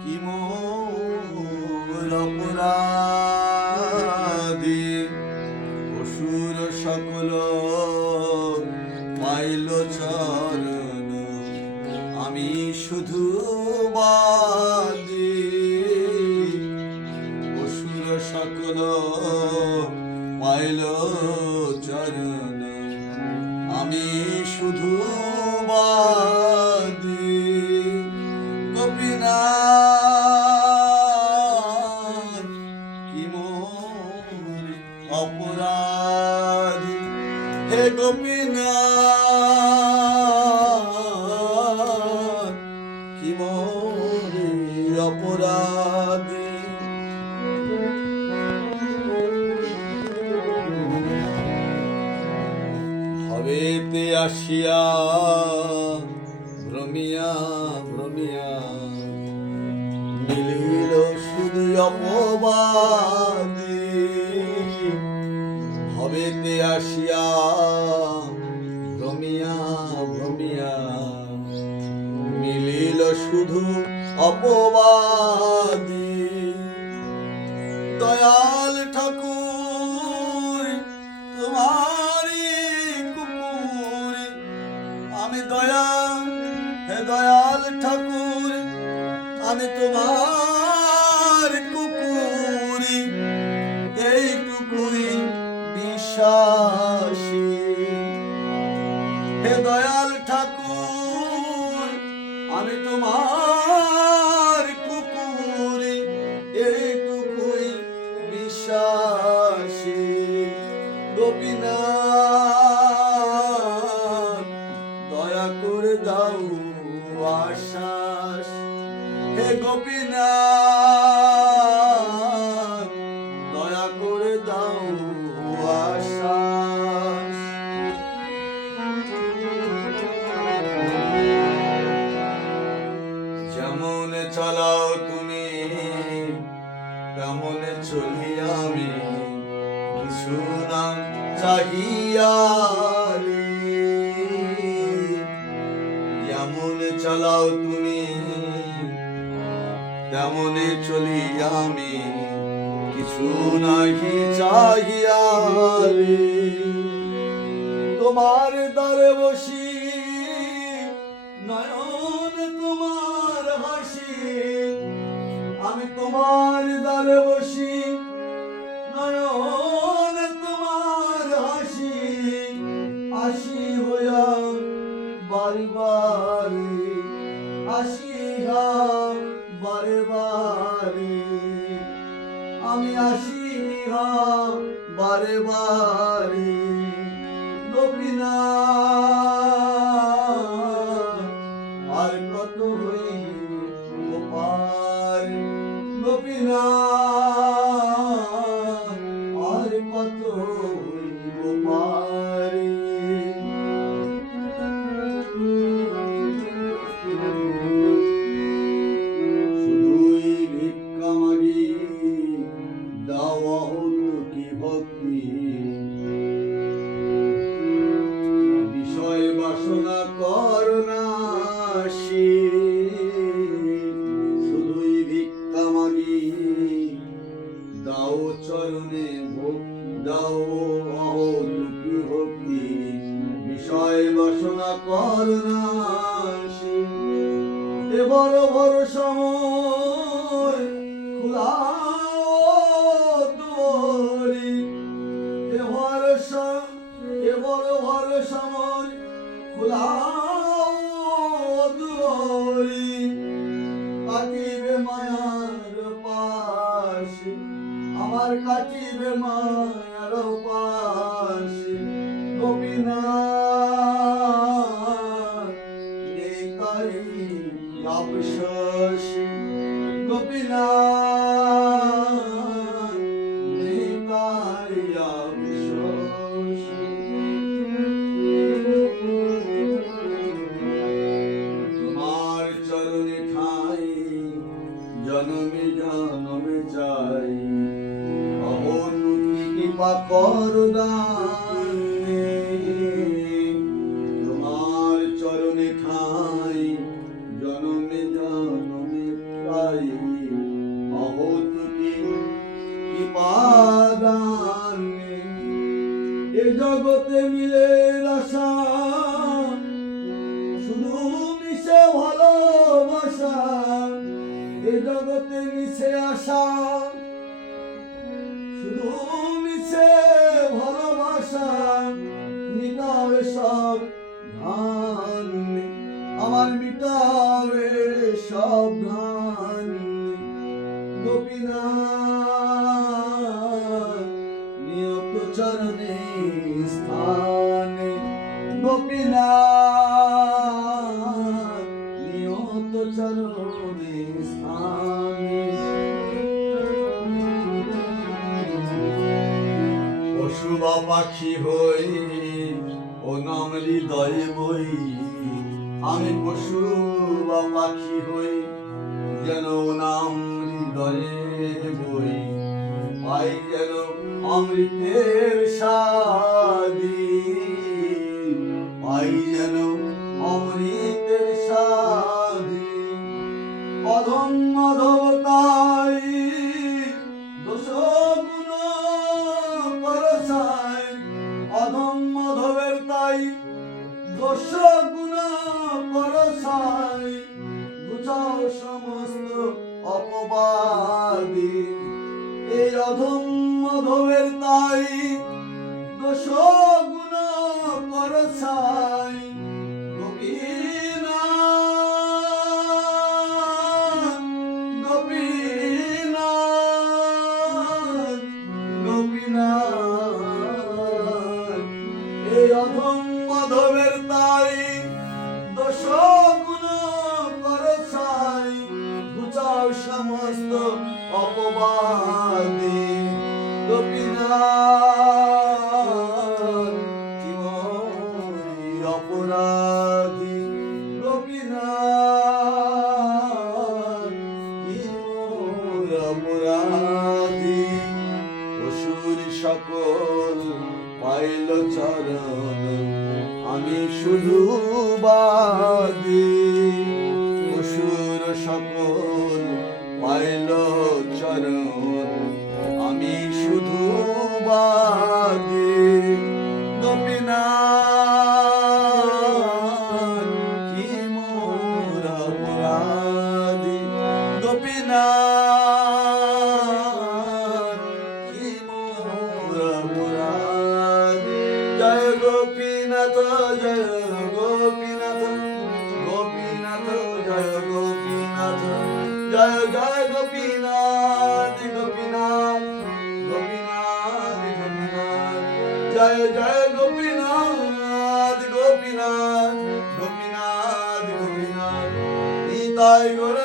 কি মোর অপরাধী অসুর সকল পাইল চরণ আমি শুধু বাদী অসুর সকল পাইল চরণ আমি শুধু বাদী গোপীনাথ কি মোর অপরাধী হে গোপীনাথ কি মোর অপরাধী হবেতে আসিয়া ভ্রমিয়া ভ্রমিয়া মিলিল শুধু অপবাদী হবেতে আসিয়া ভ্রমিয়া ভ্রমিয়া মিলিল শুধু অপবাদী দয়াল ঠাকুর তোমারি কুকুর আমি দয়াল ঠাকুর আমি তোমার কুকুরি এইটুকুই বিশ্বাসী হে দয়াল ঠাকুর আমি তোমার কুকুরি এইটুকুই বিশ্বাসী গোপীনাথ দয়া করে দাও আশ্বাস হে গোপীনাথ দয়া করে দাও আশ্বাস যেমন চালাও তুমি তেমন চলি আমি কিছু না চাহিয়া যেমন চালাও তুমি তেমনে চলি আমি কিছু নাহি চাহিয়া তোমার দ্বারে বসি নয়ন তোমার হাসি আমি তোমার দ্বারে বসি নয়ন তোমার হাসি আসি হইয়া বারে বারে আসিয়া বারে বারে আমি আসিয়া বারে বারে গোপীনাথ আর কত হই গোপাল গোপীনাথ আর কত হই গোপাল শুধুই ভিক্ষা মাগি দাও কি ভক্তি বিষয় বাসনা করুণাসী শুধুই ভিক্ষা মাগি দাও চরণে দাও কি ভক্তি বিষয় বাসনা করুণাসী এ বড় বড় সময় খোলাও দুয়ারি এ বড় বড় সময় খোলাও দুয়ারি কাটিবে মায়ার পাশে আমার কাটিবে মায়ার পাশে গোপীনাথ আফসোস গোপীনাথ আফসোস তোমার চরণে ঠাই জনমে জনমে চাই অবনুতি কৃপা করো দান তোমার চরণে ঠাই নাই জনমে জনমে প্রায় অহতুকি কৃপাদানে এ জগতে মিলে আশা শুধু মিশে ভালোবাসা এ জগতে মিশে আশা শুধু মিশে ভালোবাসা মিটাবে সব ধান আমার মিটাবে সব ধান গোপীনাথ নিয়ত চরণে স্থানে গোপীনাথ নিয়ত চরণে স্থানে পশু বা পাখি হই ও নাম হৃদয়ে বই আমি পশু বা পাখি হই যেন নাম হৃদয়ে বই পাই যেন অমৃতের স্বাদি পাই যেন অমৃতের স্বাদি অধম মাধবতাই দোষ গুণ পরসাই অধম মাধবের তাই দোষ গুণ পরসাই বুঝাও সমস্ত অপবাদী এই অধম মাধবের তাই দোষ গুণ পরসাই গোপীনাথ গোপীনাথ গোপীনাথ এই অধম মাধবের তাই দোষ গুণ পরসাই ঘুচাও সমস্ত অপবাদী গোপীনাথ কি মোরি অপরাধী গোপীনাথ কি মোর অপরাধী অসুর সকল পাইল চরণ আমি শুধু বাদী অসুর সকল পাইল চরণ আমি শুধু বাদী গোপীনাথ কি মোর অপরাধী গোপীনাথ কি মোর অপরাধী জয় গোপীনাথ জয় গোপীনাথ গোপীনাথ জয় গোপীনাথ জয় জয় গোপীনাথ গোপীনাথ গোপীনাথ গোপীনাথ জয় জয় গোপীনাথ গোপীনাথ গোপীনাথ গোপীনাথ নিতাই গৌর